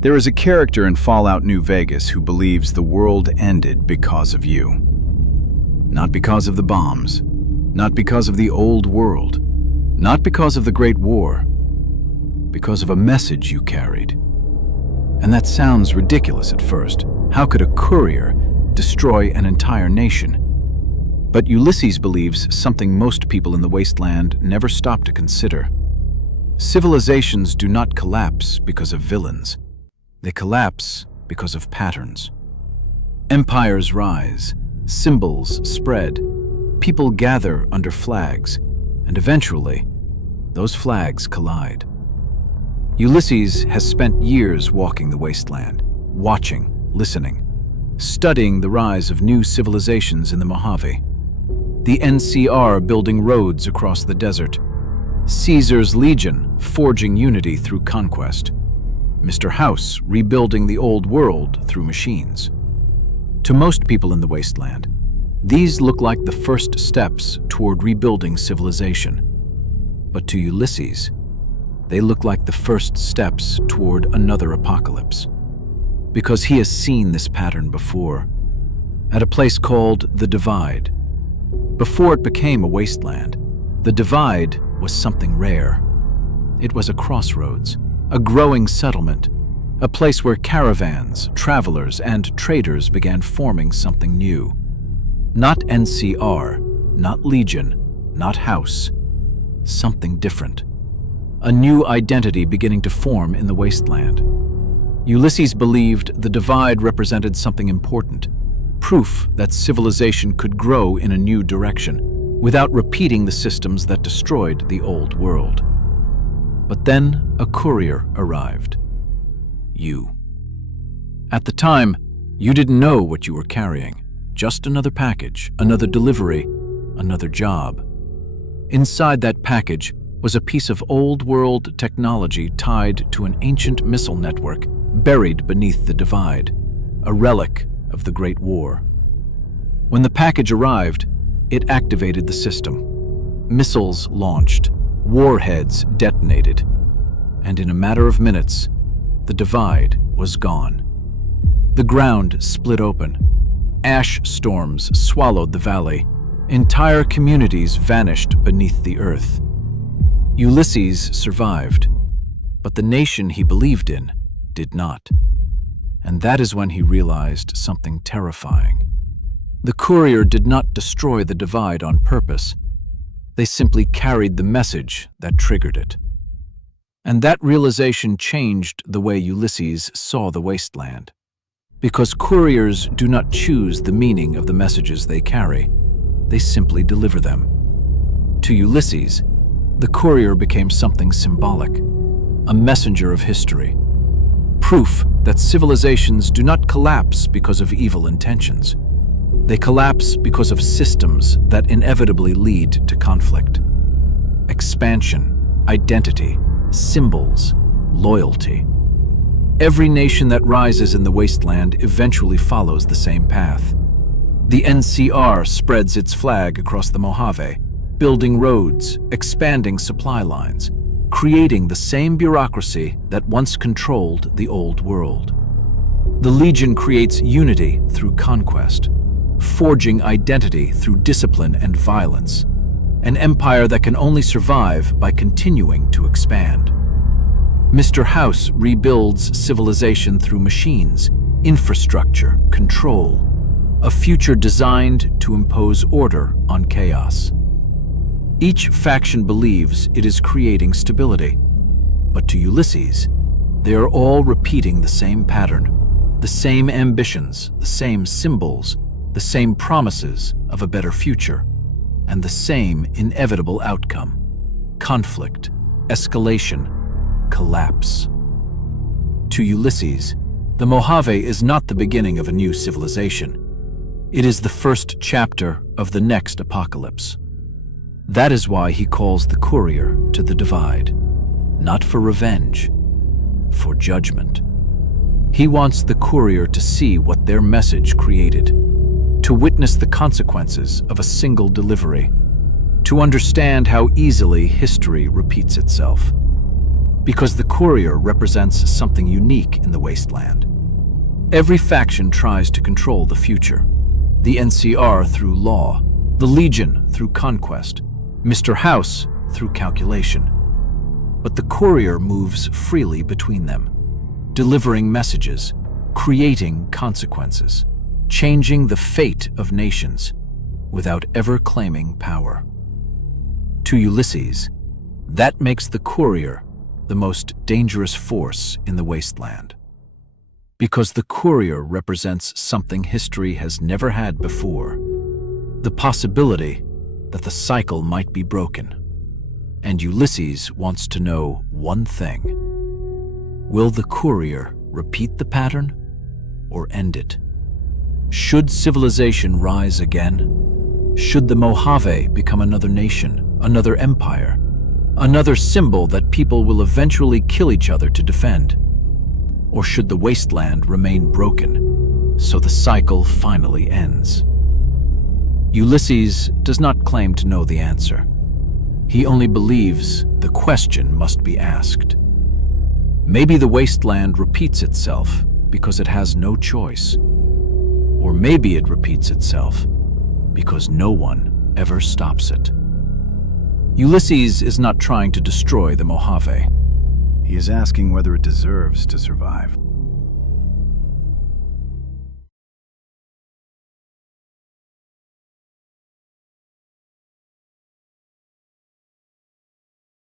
There is a character in Fallout New Vegas who believes the world ended because of you. Not because of the bombs, not because of the old world, not because of the Great War, because of a message you carried. And that sounds ridiculous at first. How could a courier destroy an entire nation? But Ulysses believes something most people in the wasteland never stop to consider. Civilizations do not collapse because of villains. They collapse because of patterns. Empires rise, symbols spread, people gather under flags, and eventually, those flags collide. Ulysses has spent years walking the wasteland, watching, listening, studying the rise of new civilizations in the Mojave. The NCR building roads across the desert, Caesar's legion forging unity through conquest, Mr. House rebuilding the old world through machines. To most people in the wasteland, these look like the first steps toward rebuilding civilization. But to Ulysses, they look like the first steps toward another apocalypse. Because he has seen this pattern before, at a place called the Divide. Before it became a wasteland, the Divide was something rare. It was a crossroads, a growing settlement, a place where caravans, travelers, and traders began forming something new. Not NCR, not Legion, not House. Something different. A new identity beginning to form in the wasteland. Ulysses believed the Divide represented something important, proof that civilization could grow in a new direction, without repeating the systems that destroyed the old world. But then a courier arrived. You. At the time, you didn't know what you were carrying. Just another package, another delivery, another job. Inside that package was a piece of old-world technology tied to an ancient missile network buried beneath the Divide, a relic of the Great War. When the package arrived, it activated the system. Missiles launched, warheads detonated, and in a matter of minutes, the Divide was gone. The ground split open. Ash storms swallowed the valley. Entire communities vanished beneath the earth. Ulysses survived, but the nation he believed in did not. And that is when he realized something terrifying. The courier did not destroy the Divide on purpose. They simply carried the message that triggered it. And that realization changed the way Ulysses saw the wasteland. Because couriers do not choose the meaning of the messages they carry, they simply deliver them. To Ulysses, the courier became something symbolic, a messenger of history. Proof that civilizations do not collapse because of evil intentions. They collapse because of systems that inevitably lead to conflict. Expansion, identity, symbols, loyalty. Every nation that rises in the wasteland eventually follows the same path. The NCR spreads its flag across the Mojave, building roads, expanding supply lines, creating the same bureaucracy that once controlled the old world. The Legion creates unity through conquest, forging identity through discipline and violence, an empire that can only survive by continuing to expand. Mr. House rebuilds civilization through machines, infrastructure, control, a future designed to impose order on chaos. Each faction believes it is creating stability, but to Ulysses, they are all repeating the same pattern, the same ambitions, the same symbols, the same promises of a better future, and the same inevitable outcome: conflict, escalation, collapse. To Ulysses, the Mojave is not the beginning of a new civilization. It is the first chapter of the next apocalypse. That is why he calls the courier to the Divide, not for revenge, for judgment. He wants the courier to see what their message created, to witness the consequences of a single delivery, to understand how easily history repeats itself. Because the Courier represents something unique in the wasteland. Every faction tries to control the future. The NCR through law, the Legion through conquest, Mr. House through calculation. But the Courier moves freely between them, delivering messages, creating consequences, changing the fate of nations without ever claiming power. To Ulysses, that makes the Courier the most dangerous force in the wasteland. Because the Courier represents something history has never had before, the possibility that the cycle might be broken. And Ulysses wants to know one thing. Will the Courier repeat the pattern or end it? Should civilization rise again? Should the Mojave become another nation, another empire, another symbol that people will eventually kill each other to defend? Or should the wasteland remain broken, so the cycle finally ends? Ulysses does not claim to know the answer. He only believes the question must be asked. Maybe the wasteland repeats itself because it has no choice. Or maybe it repeats itself because no one ever stops it. Ulysses is not trying to destroy the Mojave. He is asking whether it deserves to survive.